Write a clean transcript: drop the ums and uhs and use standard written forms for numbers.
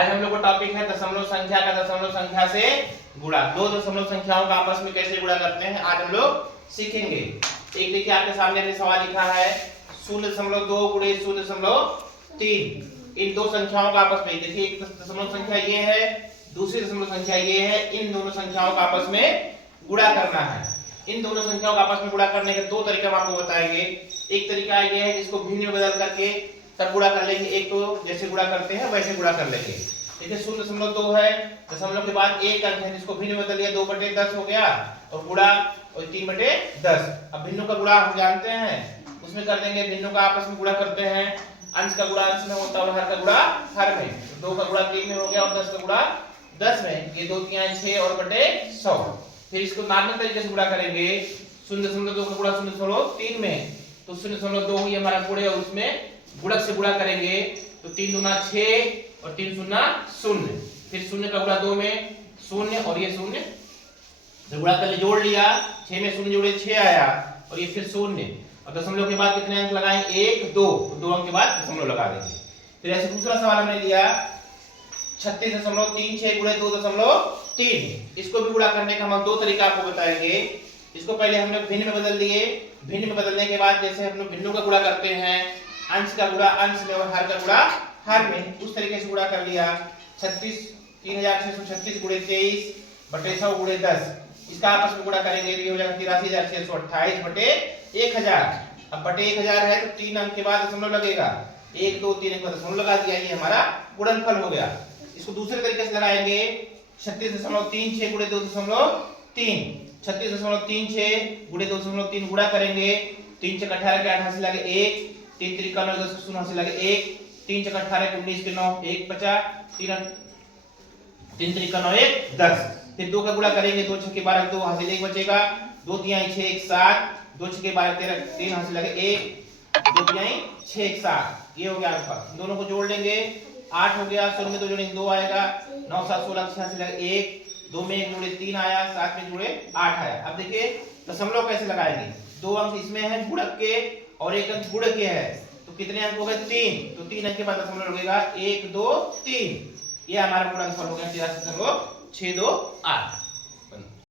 आज हम लोग का टॉपिक है दशमलव संख्या का दशमलव संख्या से गुणा। दो दशमलव संख्याओं का आपस में कैसे गुणा करते हैं आज हम लोग सीखेंगे। एक देखिए आपके सामने भी सवाल लिखा है 0.2 गुणे 0.3। इन दो संख्याओं का आपस में देखिए, एक दशमलव संख्या ये है, दूसरी दशमलव संख्या ये है। इन दोनों संख्याओं का आपस में गुणा करना है। इन दोनों संख्याओं का आपस में गुणा करने के दो तरीके हम आपको बताएंगे। एक तरीका ये है जिसको भिन्न में बदल करके तब गुणा कर लेंगे, एक तो जैसे गुणा करते हैं वैसे गुणा कर लेंगे। देखिए 0.2 है, दशमलव के बाद एक अंक है जिसको भिन्न में बदल लिया, 2/10 हो गया और गुणा और 3/10। अब भिन्नों का गुणा हम जानते हैं, उसमें कर देंगे। भिन्नों का आपस में गुणा करते हैं, अंश का गुणा अंश में होता है और हर का गुणा हर में। 2 का गुणा 3 में हो गया और 10 का गुणा 10 में। ये 2 3 6 और बटे 100। फिर इसको नॉर्मल तरीके से गुणा करेंगे। 0.2 का गुणा 0.3 में, तो 0.2 ही हमारा गुणे और उसमें गुणक से गुणा करेंगे तो 3 दूना 6 और 3 शून्य 0। फिर 0 का गुणा 2 में 0 और ये 0 जब गुणा कर जोड़ लिया, 6 में 0 जोड़े 6 आया और ये फिर 0 और दशमलव के बाद कितने अंक लगाएंगे 1 2, 2 अंक के बाद दशमलव लगा देंगे। फिर ऐसे दूसरा सवाल हमने लिया 36.36 गुणे 2.3। इसको भी गुणा करने का हम दो तरीका आपको बताएंगे। इसको पहले हम लोग भिन्न में बदल दिए, भिन्न में बदलने के बाद जैसे हम लोग भिन्नों का गुणा करते हैं, अंश का गुणा अंश में और हर का गुणा हर में, उस तरीके से गुणा कर लिया। 36,636 गुणे 23 बटे 100 गुणे 10। इसका आपस में गुणा करेंगे तो ये हो जाएगा 83,628 बटे 1000। अब बटे 1000 है तो 3 अंक के बाद दशमलव लगेगा, 1 2 3 अंक का दशमलव लगा दिया, ये हमारा गुणनफल हो गया। इसको दूसरे तरीके से लगाएंगे 36.36 गुणे 2.3। 36.36 गुणे 2.3 गुणा करेंगे, 3 × 18 के 88 लगे 1, 3 × 3 = 9 10 × 0 लगे 1, 3 × 18 के 19 के 9 1 50, 3 × 3 = 9 1 10। फिर 2 का गुणा करेंगे, 2 × 6 = 12 2 हासिल 1 बचेगा, 2 × 3 = 6 1 7, 2 × 6 = 12 13 3 हासिल लगे 1, 2 × 6 1 7। ये हो गया आपका। दोनों को जोड़ लेंगे, 8 हो गया, 0 में 2 जोड़ेंगे 2 आएगा, 9 7 16 86 लगे 1, 2 में 1 जोड़े 3 आया, 7 में जोड़े 8 आया। अब देखिए दशमलव कैसे लगाएंगे। 2 अंक इसमें है गुणक के और 1 अंक गुणक के है, तो कितने अंक हो गए 3, तो 3 अंक के बाद दशमलव लगेगा 1 2 3। ये हमारा गुणनफल हो गया 83.628।